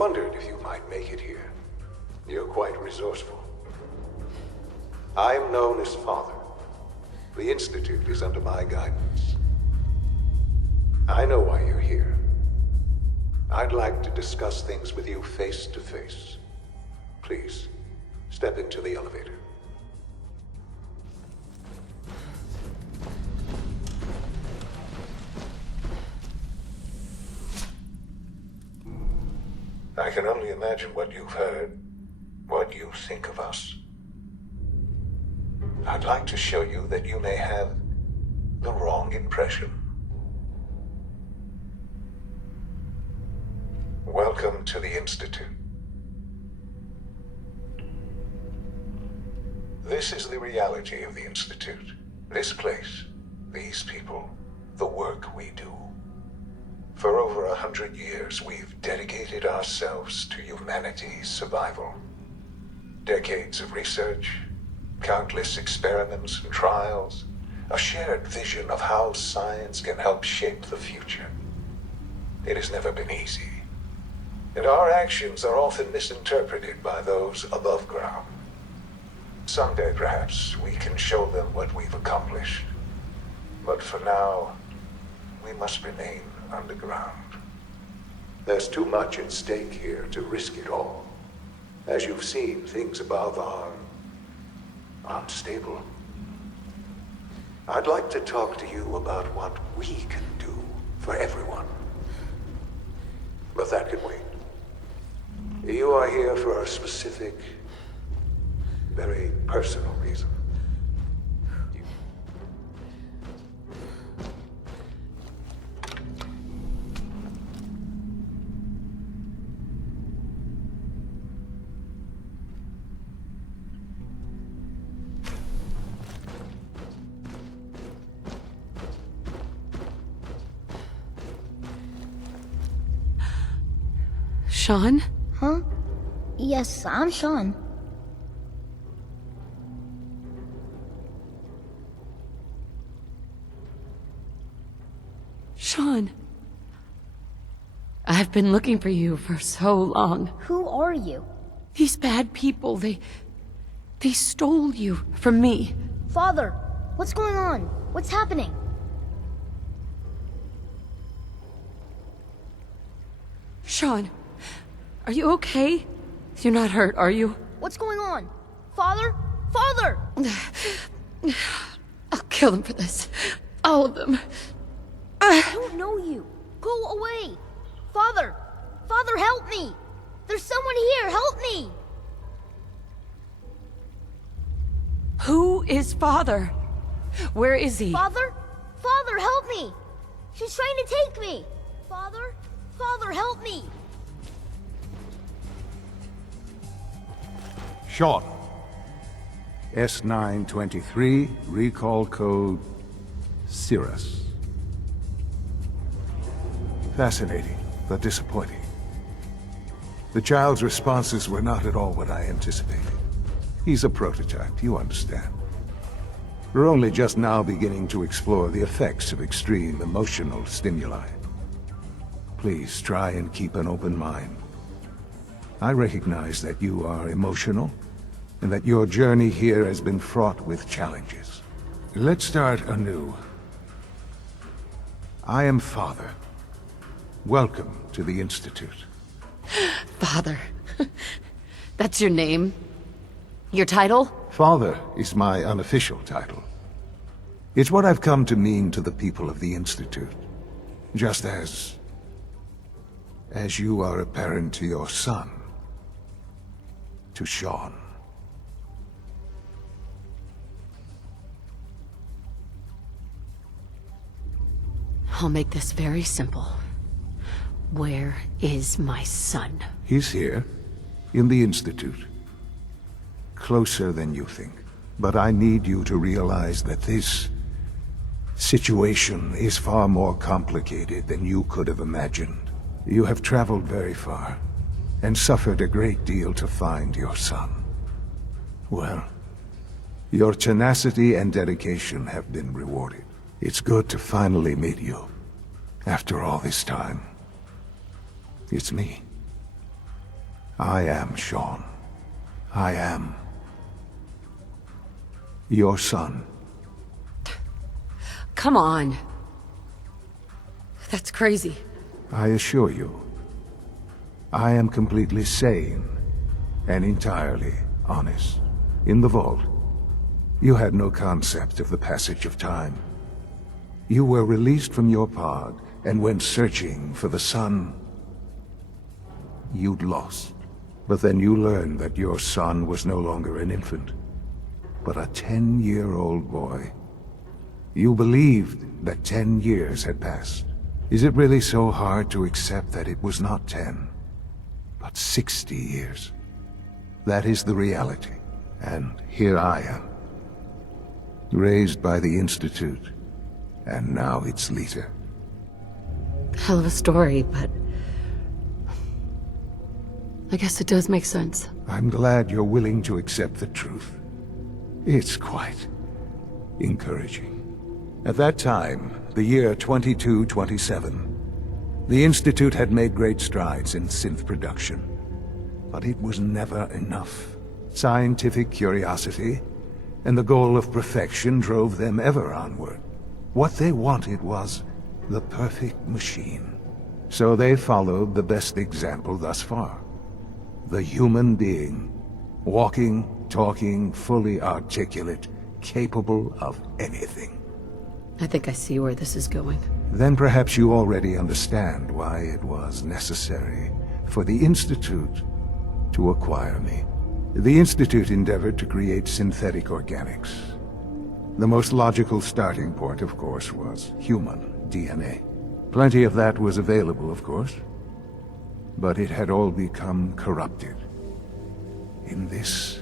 wondered if you might make it here. You're quite resourceful. I'm known as Father. The Institute is under my guidance. I know why you're here. I'd like to discuss things with you face to face. Please, step into the elevator. I can only imagine what you've heard, what you think of us. I'd like to show you that you may have the wrong impression. Welcome to the Institute. This is the reality of the Institute. This place, these people, the work we do. For over 100 years, we've dedicated ourselves to humanity's survival. Decades of research, countless experiments and trials, a shared vision of how science can help shape the future. It has never been easy, and our actions are often misinterpreted by those above ground. Someday, perhaps, we can show them what we've accomplished. But for now, we must remain underground. There's too much at stake here to risk it all. As you've seen, things above are unstable. I'd like to talk to you about what we can do for everyone. But that can wait. You are here for a specific, very personal reason. Shaun? Huh? Yes, I'm Shaun. Shaun. I've been looking for you for so long. Who are you? These bad people, they stole you from me. Father, what's going on? What's happening? Shaun, are you okay? You're not hurt, are you? What's going on? Father? Father! I'll kill them for this. All of them. I don't know you. Go away. Father! Father, help me! There's someone here, help me! Who is Father? Where is he? Father? Father, help me! She's trying to take me! Father? Father, help me! Shaun. S923, recall code Cirrus. Fascinating, but disappointing. The child's responses were not at all what I anticipated. He's a prototype, you understand. We're only just now beginning to explore the effects of extreme emotional stimuli. Please try and keep an open mind. I recognize that you are emotional, and that your journey here has been fraught with challenges. Let's start anew. I am Father. Welcome to the Institute. Father. That's your name? Your title? Father is my unofficial title. It's what I've come to mean to the people of the Institute. Just as you are a parent to your son. To Shaun. I'll make this very simple. Where is my son? He's here, in the Institute. Closer than you think. But I need you to realize that this situation is far more complicated than you could have imagined. You have traveled very far, and suffered a great deal to find your son. Well, your tenacity and dedication have been rewarded. It's good to finally meet you, after all this time. It's me, I am Shaun. I am your son. Come on. That's crazy. I assure you, I am completely sane and entirely honest. In the vault, you had no concept of the passage of time. You were released from your pod and went searching for the son you'd lost. But then you learned that your son was no longer an infant, but a 10-year-old boy. You believed that 10 years had passed. Is it really so hard to accept that it was not 10, but 60 years? That is the reality, and here I am, raised by the Institute, and now its leader. Hell of a story, but I guess it does make sense. I'm glad you're willing to accept the truth. It's quite encouraging. At that time, the year 2227, the Institute had made great strides in synth production. But it was never enough. Scientific curiosity and the goal of perfection drove them ever onward. What they wanted was the perfect machine. So they followed the best example thus far. The human being, walking, talking, fully articulate, capable of anything. I think I see where this is going. Then perhaps you already understand why it was necessary for the Institute to acquire me. The Institute endeavored to create synthetic organics. The most logical starting point, of course, was human DNA. Plenty of that was available, of course, but it had all become corrupted. In this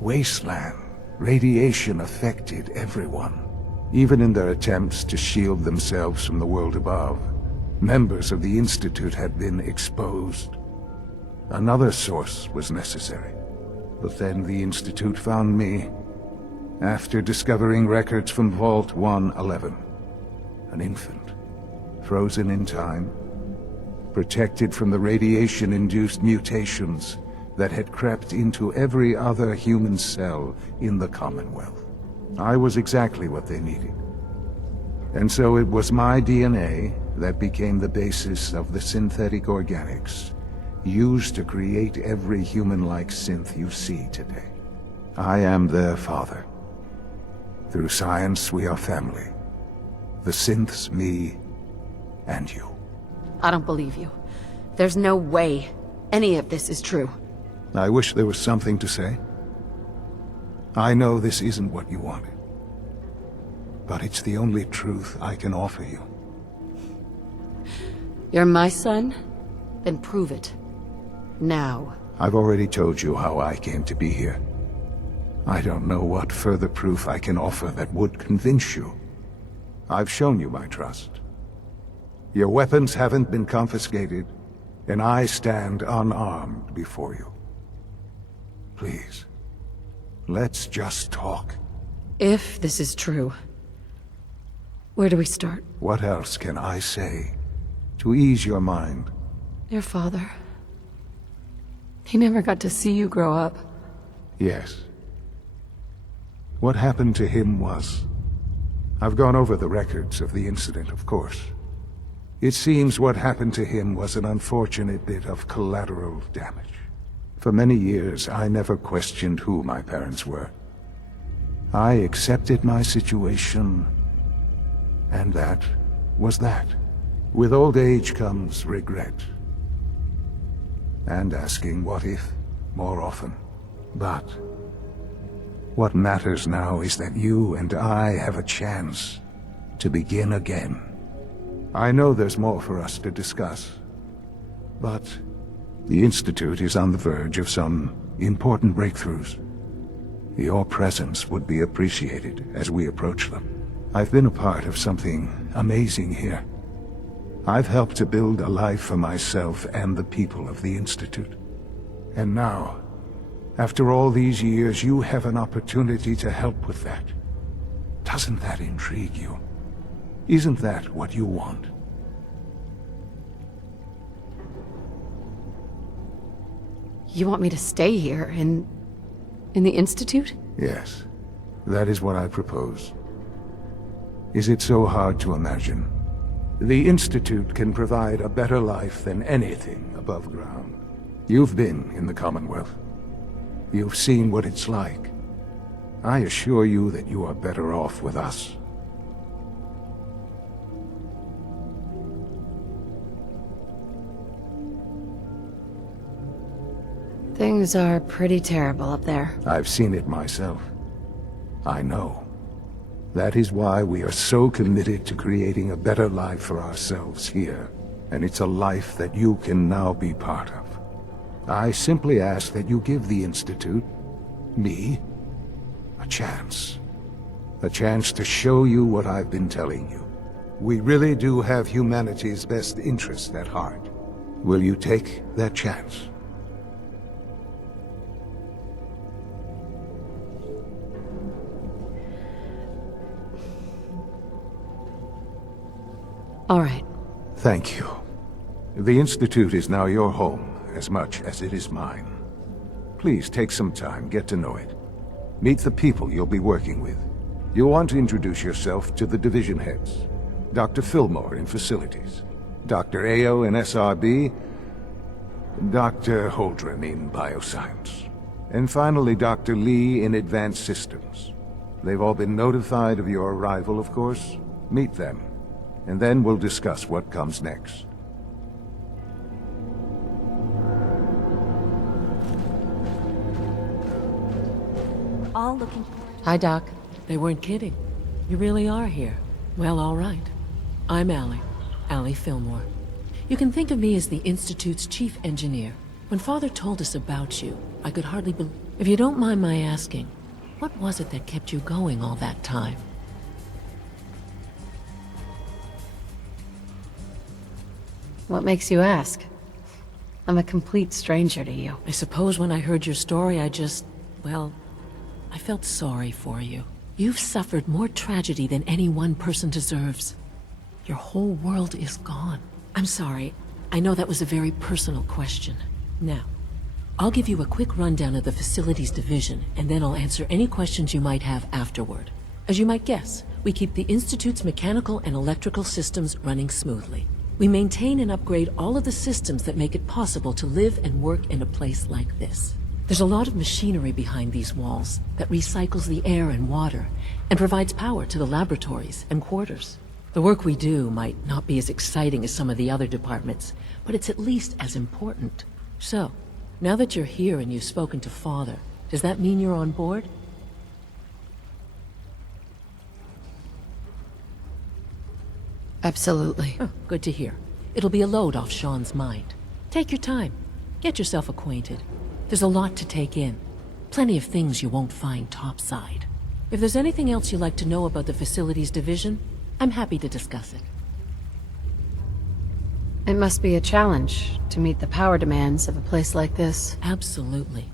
wasteland, radiation affected everyone. Even in their attempts to shield themselves from the world above, members of the Institute had been exposed. Another source was necessary. But then the Institute found me, after discovering records from Vault 111. An infant, frozen in time, protected from the radiation-induced mutations that had crept into every other human cell in the Commonwealth. I was exactly what they needed. And so it was my DNA that became the basis of the synthetic organics used to create every human-like synth you see today. I am their father. Through science, we are family. The synths, me, and you. I don't believe you. There's no way any of this is true. I wish there was something to say. I know this isn't what you wanted, but it's the only truth I can offer you. You're my son? Then prove it. Now. I've already told you how I came to be here. I don't know what further proof I can offer that would convince you. I've shown you my trust. Your weapons haven't been confiscated, and I stand unarmed before you. Please, let's just talk. If this is true, where do we start? What else can I say to ease your mind? Your father. He never got to see you grow up. Yes. What happened to him was... I've gone over the records of the incident, of course. It seems what happened to him was an unfortunate bit of collateral damage. For many years, I never questioned who my parents were. I accepted my situation, and that was that. With old age comes regret. And asking what if more often. But what matters now is that you and I have a chance to begin again. I know there's more for us to discuss, but the Institute is on the verge of some important breakthroughs. Your presence would be appreciated as we approach them. I've been a part of something amazing here. I've helped to build a life for myself and the people of the Institute. And now, after all these years, you have an opportunity to help with that. Doesn't that intrigue you? Isn't that what you want? You want me to stay here in the Institute? Yes, that is what I propose. Is it so hard to imagine? The Institute can provide a better life than anything above ground. You've been in the Commonwealth. You've seen what it's like. I assure you that you are better off with us. Things are pretty terrible up there. I've seen it myself. I know. That is why we are so committed to creating a better life for ourselves here. And it's a life that you can now be part of. I simply ask that you give the Institute, me, a chance. A chance to show you what I've been telling you. We really do have humanity's best interest at heart. Will you take that chance? All right. Thank you. The Institute is now your home, as much as it is mine. Please take some time, get to know it. Meet the people you'll be working with. You'll want to introduce yourself to the division heads. Dr. Fillmore in Facilities, Dr. Ayo in SRB, Dr. Holdren in Bioscience, and finally Dr. Lee in Advanced Systems. They've all been notified of your arrival, of course. Meet them, and then we'll discuss what comes next. All looking... Hi, Doc. They weren't kidding. You really are here. Well, all right. I'm Allie Fillmore. You can think of me as the Institute's chief engineer. When Father told us about you, I could hardly believe... If you don't mind my asking, what was it that kept you going all that time? What makes you ask? I'm a complete stranger to you. I suppose when I heard your story, well, I felt sorry for you. You've suffered more tragedy than any one person deserves. Your whole world is gone. I'm sorry. I know that was a very personal question. Now, I'll give you a quick rundown of the Facilities Division, and then I'll answer any questions you might have afterward. As you might guess, we keep the Institute's mechanical and electrical systems running smoothly. We maintain and upgrade all of the systems that make it possible to live and work in a place like this. There's a lot of machinery behind these walls that recycles the air and water and provides power to the laboratories and quarters. The work we do might not be as exciting as some of the other departments, but it's at least as important. So, now that you're here and you've spoken to Father, does that mean you're on board? Absolutely. Oh, good to hear. It'll be a load off Shaun's mind. Take your time. Get yourself acquainted. There's a lot to take in. Plenty of things you won't find topside. If there's anything else you'd like to know about the Facilities Division, I'm happy to discuss it. It must be a challenge to meet the power demands of a place like this. Absolutely.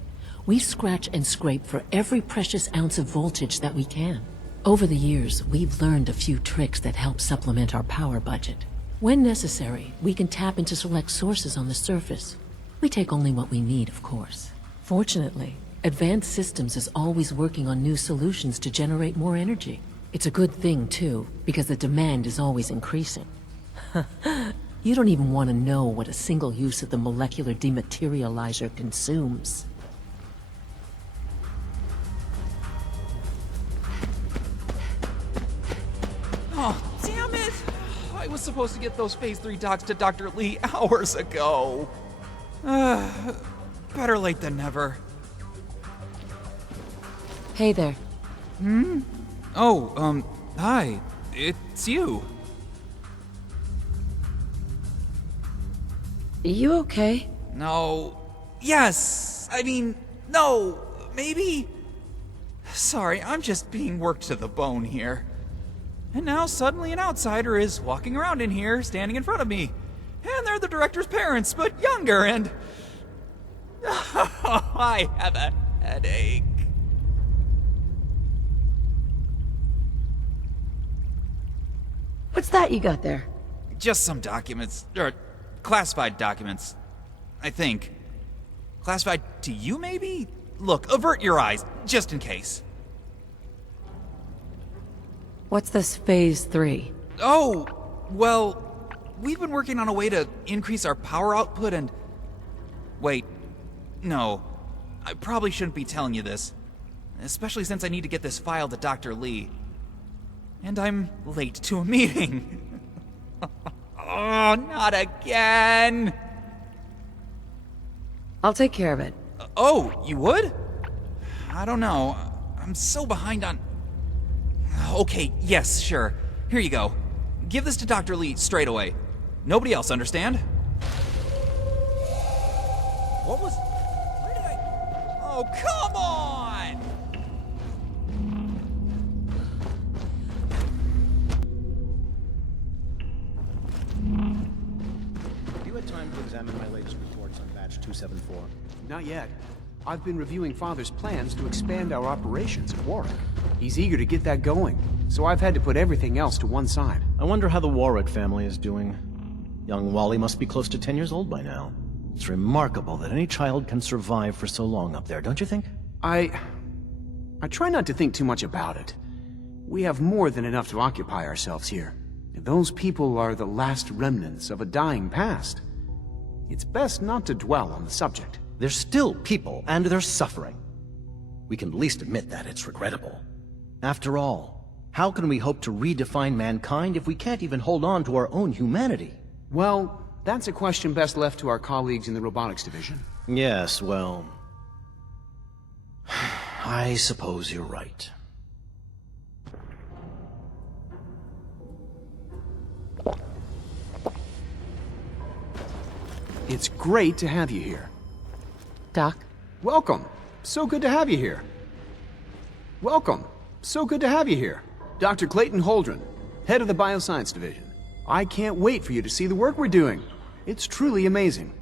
We scratch and scrape for every precious ounce of voltage that we can. Over the years, we've learned a few tricks that help supplement our power budget. When necessary, we can tap into select sources on the surface. We take only what we need, of course. Fortunately, Advanced Systems is always working on new solutions to generate more energy. It's a good thing, too, because the demand is always increasing. You don't even want to know what a single use of the molecular dematerializer consumes. Oh, damn it! I was supposed to get those Phase 3 docs to Dr. Lee hours ago. Better late than never. Hey there. Oh, hi. It's you. You okay? No. Yes! I mean, no. Maybe? Sorry, I'm just being worked to the bone here. And now suddenly an outsider is walking around in here, standing in front of me. And they're the director's parents, but younger, and... I have a headache. What's that you got there? Just some documents, or classified documents, I think. Classified to you, maybe? Look, avert your eyes, just in case. What's this Phase 3? Oh, well, we've been working on a way to increase our power output and... Wait, no. I probably shouldn't be telling you this. Especially since I need to get this file to Dr. Lee. And I'm late to a meeting. Oh, not again! I'll take care of it. Oh, you would? I don't know. I'm so behind on... Okay, yes, sure. Here you go. Give this to Dr. Lee straight away. Nobody else, understand? What was... Where did I... Oh, come on! Have you had time to examine my latest reports on batch 274? Not yet. I've been reviewing Father's plans to expand our operations at Warwick. He's eager to get that going, so I've had to put everything else to one side. I wonder how the Warwick family is doing. Young Wally must be close to 10 years old by now. It's remarkable that any child can survive for so long up there, don't you think? I try not to think too much about it. We have more than enough to occupy ourselves here. Those people are the last remnants of a dying past. It's best not to dwell on the subject. They're still people, and they're suffering. We can at least admit that it's regrettable. After all, how can we hope to redefine mankind if we can't even hold on to our own humanity? Well, that's a question best left to our colleagues in the robotics division. Yes, well... I suppose you're right. It's great to have you here. Doc? Welcome. So good to have you here. Welcome. So good to have you here. Dr. Clayton Holdren, head of the Bioscience Division. I can't wait for you to see the work we're doing. It's truly amazing.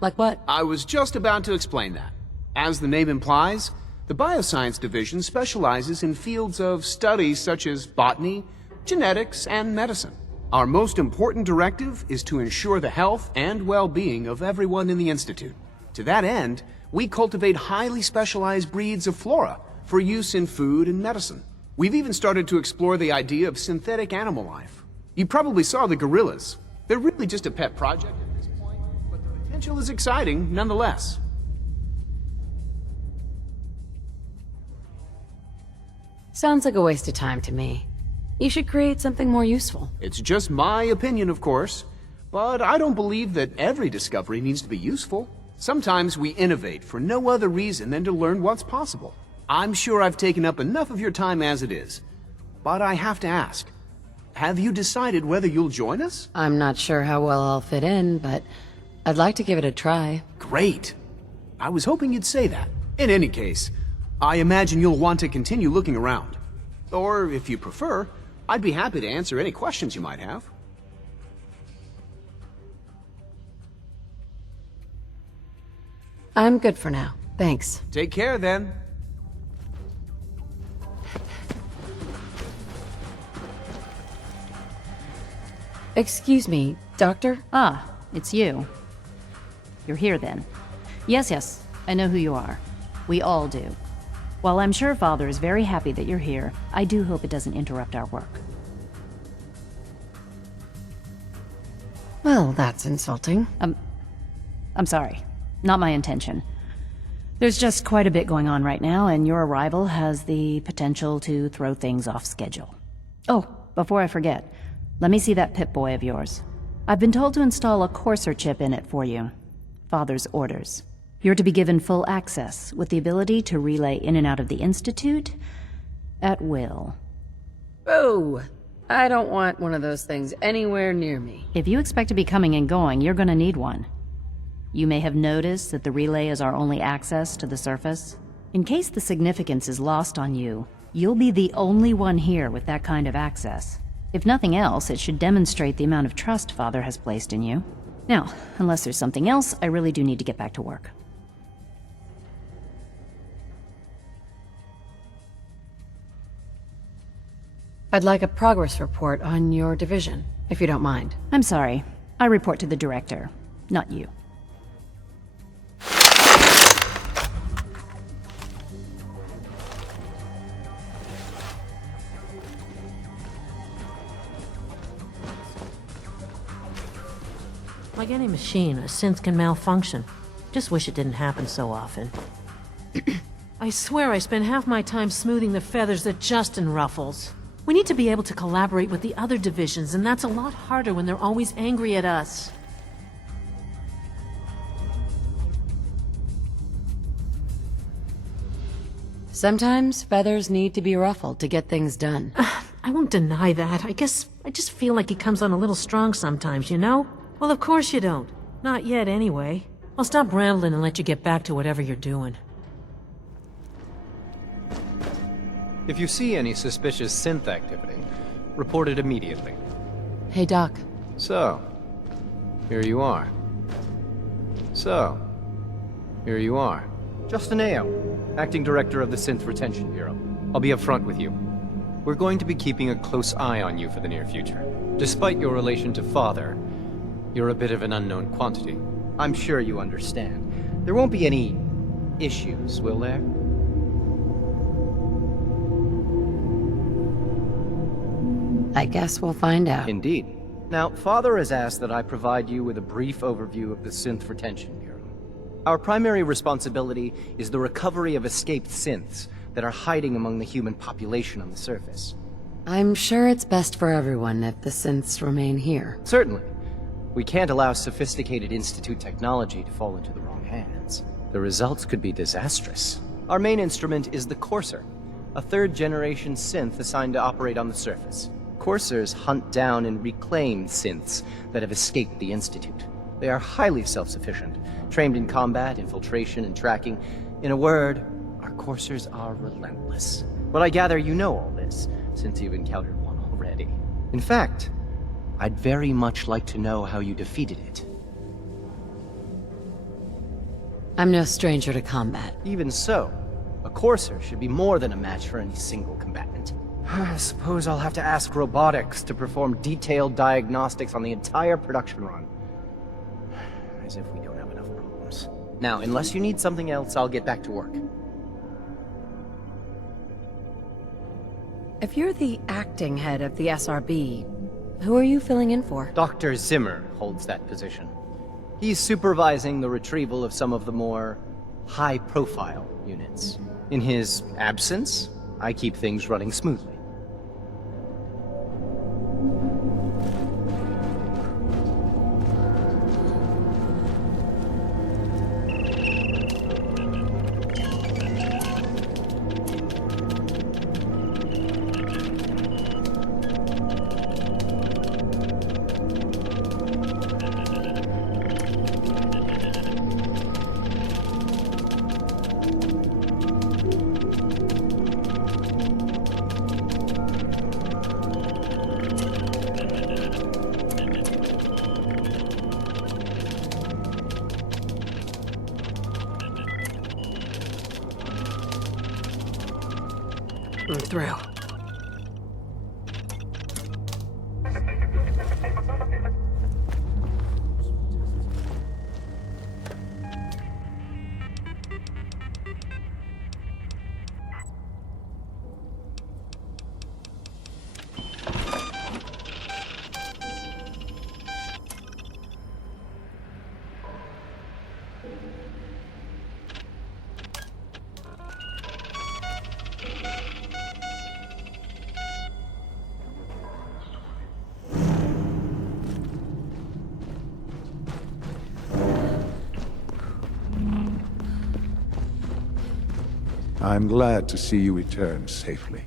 Like what? I was just about to explain that. As the name implies, the Bioscience Division specializes in fields of study such as botany, genetics, and medicine. Our most important directive is to ensure the health and well-being of everyone in the Institute. To that end, we cultivate highly specialized breeds of flora for use in food and medicine. We've even started to explore the idea of synthetic animal life. You probably saw the gorillas. They're really just a pet project at this point, but the potential is exciting nonetheless. Sounds like a waste of time to me. You should create something more useful. It's just my opinion, of course, but I don't believe that every discovery needs to be useful. Sometimes we innovate for no other reason than to learn what's possible. I'm sure I've taken up enough of your time as it is, but I have to ask, have you decided whether you'll join us? I'm not sure how well I'll fit in, but I'd like to give it a try. Great. I was hoping you'd say that. In any case, I imagine you'll want to continue looking around. Or, if you prefer, I'd be happy to answer any questions you might have. I'm good for now. Thanks. Take care, then. Excuse me, Doctor? Ah, it's you. You're here then. Yes, I know who you are. We all do. While I'm sure Father is very happy that you're here, I do hope it doesn't interrupt our work. Well, that's insulting. I'm sorry. Not my intention. There's just quite a bit going on right now, and your arrival has the potential to throw things off schedule. Oh, before I forget, let me see that Pip-Boy of yours. I've been told to install a Courser chip in it for you. Father's orders. You're to be given full access, with the ability to relay in and out of the Institute at will. Oh, I don't want one of those things anywhere near me. If you expect to be coming and going, you're gonna need one. You may have noticed that the relay is our only access to the surface. In case the significance is lost on you, you'll be the only one here with that kind of access. If nothing else, it should demonstrate the amount of trust Father has placed in you. Now, unless there's something else, I really do need to get back to work. I'd like a progress report on your division, if you don't mind. I'm sorry. I report to the director, not you. Like any machine, a synth can malfunction. Just wish it didn't happen so often. I swear I spend half my time smoothing the feathers that Justin ruffles. We need to be able to collaborate with the other divisions, and that's a lot harder when they're always angry at us. Sometimes feathers need to be ruffled to get things done. I won't deny that. I guess I just feel like he comes on a little strong sometimes, you know? Well, of course you don't. Not yet, anyway. I'll stop rambling and let you get back to whatever you're doing. If you see any suspicious synth activity, report it immediately. Hey, Doc. So, here you are. Justin Ao, Acting Director of the Synth Retention Bureau. I'll be upfront with you. We're going to be keeping a close eye on you for the near future. Despite your relation to Father, you're a bit of an unknown quantity. I'm sure you understand. There won't be any issues, will there? I guess we'll find out. Indeed. Now, Father has asked that I provide you with a brief overview of the Synth Retention Bureau. Our primary responsibility is the recovery of escaped synths that are hiding among the human population on the surface. I'm sure it's best for everyone if the synths remain here. Certainly. We can't allow sophisticated Institute technology to fall into the wrong hands. The results could be disastrous. Our main instrument is the Courser, a third-generation synth assigned to operate on the surface. Coursers hunt down and reclaim synths that have escaped the Institute. They are highly self-sufficient, trained in combat, infiltration, and tracking. In a word, our Coursers are relentless. But I gather you know all this, since you've encountered one already. In fact, I'd very much like to know how you defeated it. I'm no stranger to combat. Even so, a Courser should be more than a match for any single combatant. I suppose I'll have to ask robotics to perform detailed diagnostics on the entire production run. As if we don't have enough problems. Now, unless you need something else, I'll get back to work. If you're the acting head of the SRB, who are you filling in for? Dr. Zimmer holds that position. He's supervising the retrieval of some of the more high-profile units. In his absence, I keep things running smoothly. I'm through. I'm glad to see you return safely.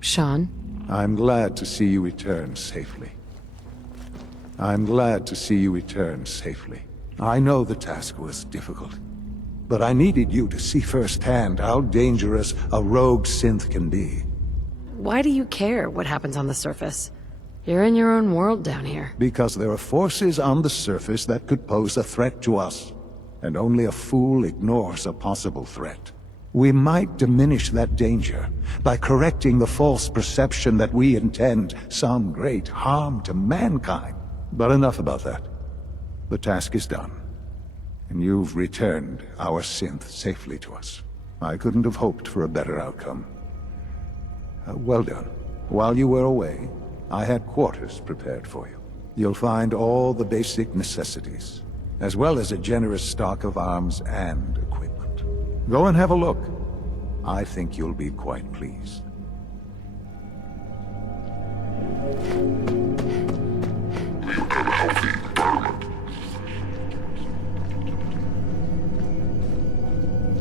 Shaun? I'm glad to see you return safely. I'm glad to see you return safely. I know the task was difficult, but I needed you to see firsthand how dangerous a rogue synth can be. Why do you care what happens on the surface? You're in your own world down here. Because there are forces on the surface that could pose a threat to us, and only a fool ignores a possible threat. We might diminish that danger by correcting the false perception that we intend some great harm to mankind. But enough about that. The task is done, and you've returned our synth safely to us. I couldn't have hoped for a better outcome. Well done. While you were away, I had quarters prepared for you. You'll find all the basic necessities, as well as a generous stock of arms and equipment. Go and have a look. I think you'll be quite pleased.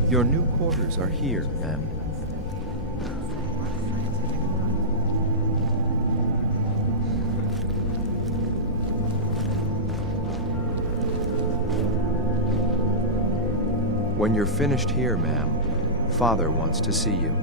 Your new quarters are here, ma'am. When you're finished here, ma'am, Father wants to see you.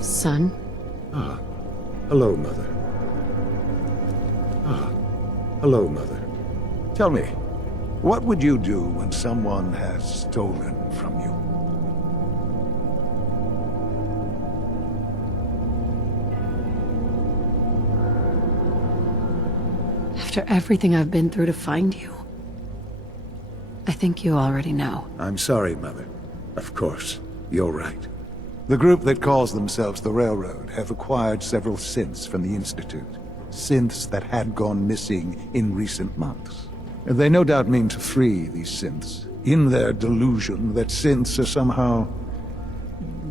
Son? Ah, hello, Mother. Ah, hello, Mother. Tell me, what would you do when someone has stolen from you? After everything I've been through to find you, I think you already know. I'm sorry, Mother. Of course, you're right. The group that calls themselves the Railroad have acquired several synths from the Institute. Synths that had gone missing in recent months. They no doubt mean to free these synths, in their delusion that synths are somehow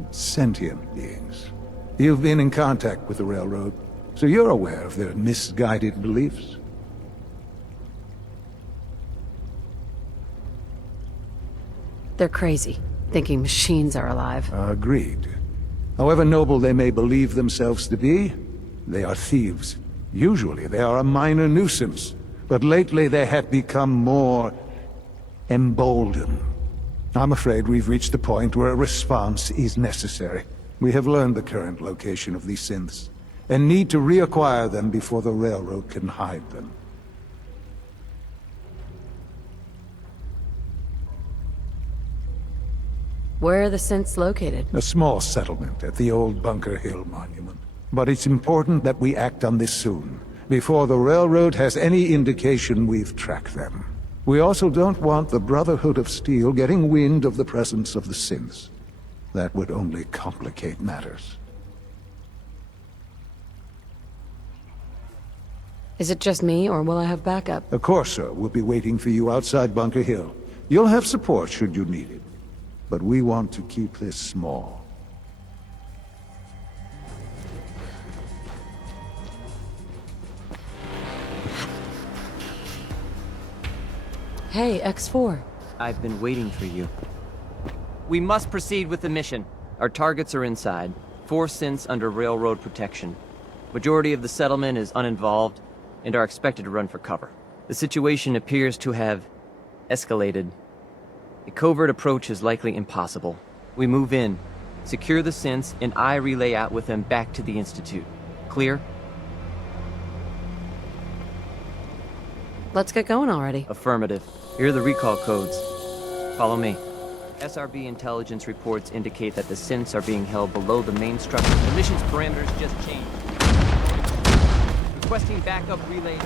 sentient beings. You've been in contact with the Railroad, so you're aware of their misguided beliefs. They're crazy, thinking machines are alive. Agreed. However noble they may believe themselves to be, they are thieves. Usually they are a minor nuisance, but lately they have become more emboldened. I'm afraid we've reached the point where a response is necessary. We have learned the current location of these synths, and need to reacquire them before the Railroad can hide them. Where are the synths located? A small settlement at the old Bunker Hill Monument. But it's important that we act on this soon, before the Railroad has any indication we've tracked them. We also don't want the Brotherhood of Steel getting wind of the presence of the synths. That would only complicate matters. Is it just me, or will I have backup? A Corsair will be waiting for you outside Bunker Hill. You'll have support should you need it. But we want to keep this small. Hey, X4. I've been waiting for you. We must proceed with the mission. Our targets are inside. 4 synths under railroad protection. Majority of the settlement is uninvolved and are expected to run for cover. The situation appears to have escalated. A covert approach is likely impossible. We move in, secure the synths, and I relay out with them back to the Institute. Clear? Let's get going already. Affirmative. Here are the recall codes. Follow me. SRB intelligence reports indicate that the synths are being held below the main structure. The mission's parameters just changed. Requesting backup relay.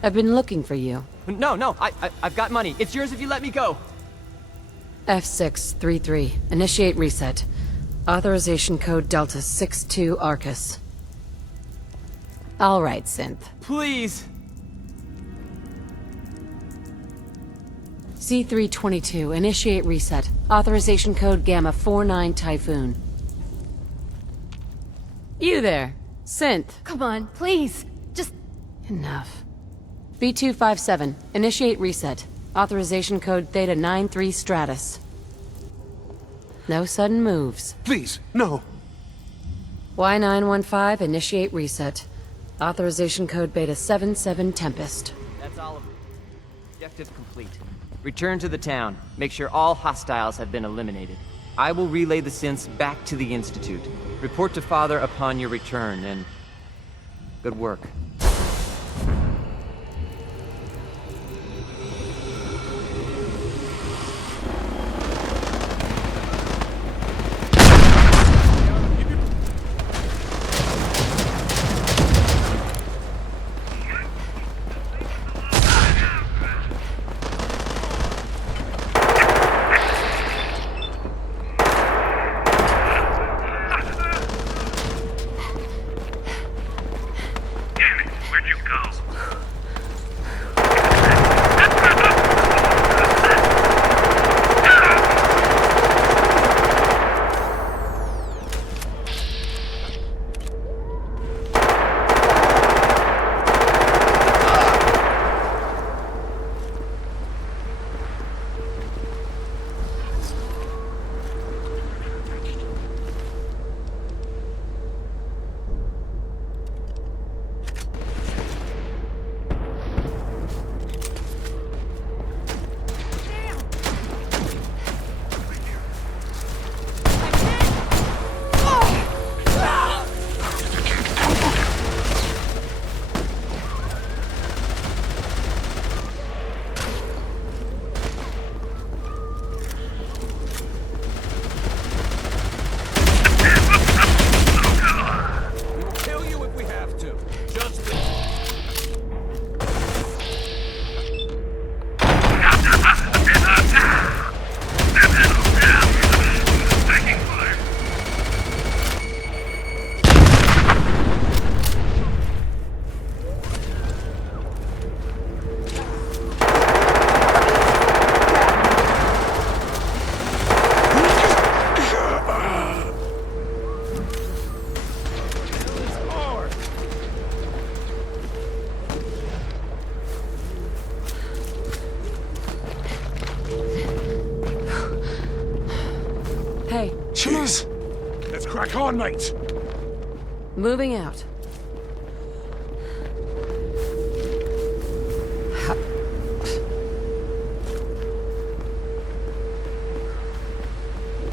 I've been looking for you. No, I've got money. It's yours if you let me go. F633. Initiate reset. Authorization code Delta 62 Arcus. All right, Synth. Please. C322. Initiate reset. Authorization code Gamma 49 Typhoon. You there, Synth. Come on, please. Just... Enough. B257. Initiate reset. Authorization code Theta 93 Stratus. No sudden moves. Please, no. Y915. Initiate reset. Authorization code Beta 77 Tempest. That's all of it. Objective complete. Return to the town. Make sure all hostiles have been eliminated. I will relay the synths back to the Institute. Report to Father upon your return, and... good work. Hey, Jeez. Let's crack on, mate. Moving out.